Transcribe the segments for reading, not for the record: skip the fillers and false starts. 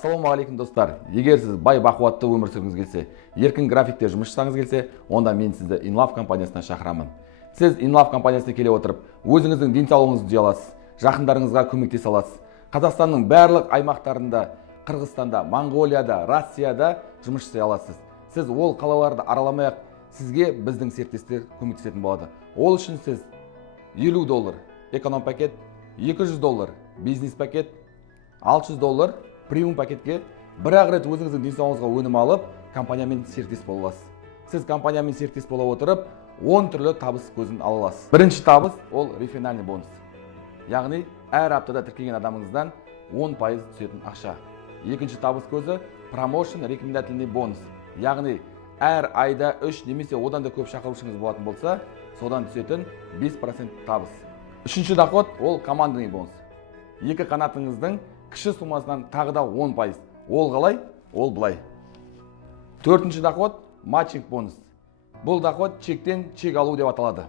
Ассалаумағалейкум достар. Егер сіз бай бақуатты өмір сүргіңіз келсе, еркін графикте жұмыс жасаңыз келсе, онда мен сізді InLove компаниясына шақырамын. Сіз InLove компаниясына келе отырып, өзіңіздің денсаулығыңызды түзей аласыз, жақындарыңызға көмектесе аласыз. Қазақстанның барлық аймақтарында, Қырғызстанда, Моңғолияда, Россияда жұмыс жасай аласыз. Сіз ол қалаларды араламай-ақ сізге біздің серіктестер көмектесетін болады. Ол үшін сіз $50 эконом пакет, $200 бизнес пакет, $600 премиум пакетке бір-ақ рет өзіңіздің денсаулығыңызға өнім алып, компаниямен серіктес бола аласыз. Сіз компаниямен серіктес бола отырып, 10 түрлі табыс көзін ала аласыз. Бірінші табыс ол рефинальный бонус. Яғни әр аптада тіркелген адамыңыздан 10% түсетін ақша. Екінші табыс көзі промоушн рекомендательный бонус. Яғни әр айда 3 немесе одан да көп шақырушыңыз болатын болса, содан түсетін 5% табыс. Үшінші доход ол командный бонус. Екі қанатыңыздың кіші сумасынан тағы да 10%. Ол қалай? Ол былай. Төртінші доход матчинг бонус. Бұл доход чектен чек алу деп аталады.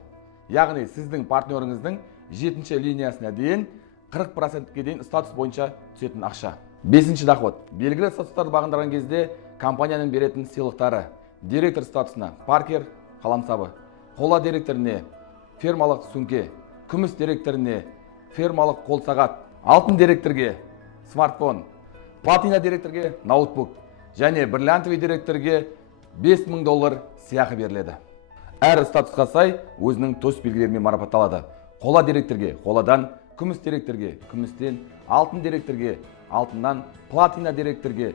Яғни сіздің партнеріңіздің 7-ші линиясына дейін 40%-ке дейін статус бойынша түсетін ақша. Бесінші доход. Белгілі статустарды бағындырған кезде компанияның беретін сыйлықтары. Директор статусына паркер, қаламсабы. Қола директоріне фермалық сөмке. Күміс директоріне фермалық қол сағат. Алтын директорге смартфон. Платина директорге ноутбук. Және бриллиантовый директорге $5000 сыйақы беріледі. Әр статусқа сай өзінің төс белгілерімен марапатталады. Қола директорге қоладан, күміс директорге күмістен, алтын директорге алтыннан, платина директорге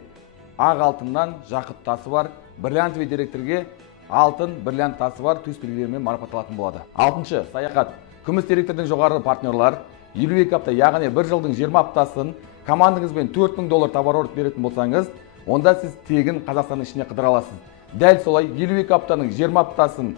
ақ алтыннан жақұт тасы бар, бриллиантовый директорге алтын, бриллиант тасы бар төс белгілерімен марапатталатын болады. Алтыншы саяхат. Күміс директордың жоғары партнерлар 52 апта, яғни бір жылдың 20 аптасын командаңызбен $4000 товар орып беретін болсаңыз, онда сіз тегін Қазақстанның ішіне қыдыра аласыз. Дәл солай 52 аптаның 20 аптасын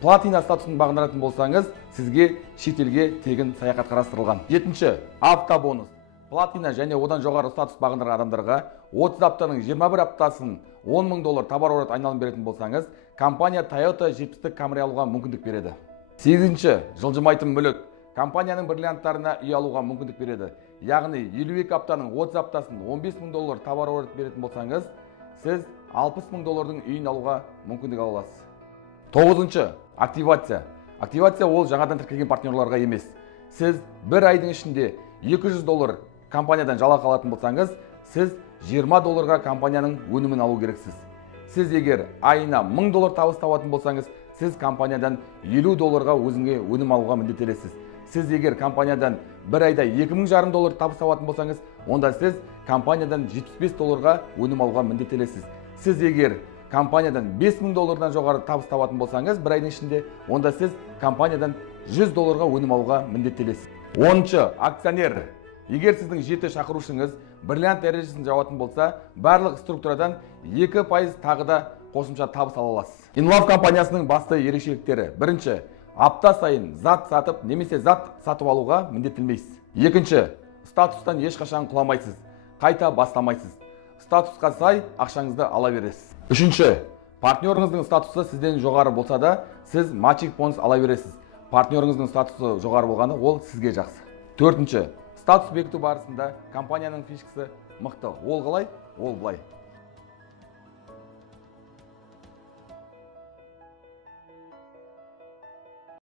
платина статусын бағындыратын болсаңыз, сізге шетелге тегін саяхат қарастырылған. Жетінші автобонус. Платина және одан жоғары статус бағындырған адамдарға 30 аптаның 21 аптасын $10,000 товар орып айналым беретін болсаңыз, компания Toyota 70 Camry алуға мүмкіндік береді. Сегізінші жылжымайтын мүлік. Компанияның бриллианттарына үй алуға мүмкіндік береді. Яғни 52 аптаның 30 аптасын $15,000 товар орып беретін болсаңыз, сіз $60,000 үйін алуға мүмкіндік ала аласыз. Тоғызыншы активация. Активация ол жаңадан тіркелген партнерларға емес. Сіз бір айдың ішінде $200 компаниядан жалақы алатын болсаңыз, сіз $20 компанияның өнімін алу керексіз. Сіз егер айына $1000 табыс табатын болсаңыз, сіз компаниядан $50 өзіңе өнім алуға міндеттелесіз. Сіз егер компаниядан бір айда $2500 табыс табатын болсаңыз, онда сіз компаниядан $75 өнім алуға міндеттелесіз. Сіз егер компаниядан $5000 жоғары табыс табатын болсаңыз, бір айдың ішінде, онда сіз компаниядан $100 өнім алуға міндеттелесіз. 10-шы акционер. Егер сіздің 7 шақырушыңыз бриллиант дәрежесін жауатын болса, барлық структурадан 2% тағы да қосымша табыс ала аласыз. InLove компаниясының басты ерекшеліктері. Бірінші, апта сайын зат сатып, немесе зат сатып алуға міндеттелмейсіз. Екінші, статустан ешқашан құламайсыз, қайта бастамайсыз. Статусқа сай ақшаңызды ала бересіз. Үшінші, партнеріңіздің статусы сізден жоғары болса да, сіз матчинг бонус ала бересіз. Партнеріңіздің статусы жоғары болғаны ол сізге жақсы. Төртінші, статус бекіту барысында компанияның фишкасы мықты. Ол қалай? Ол былай.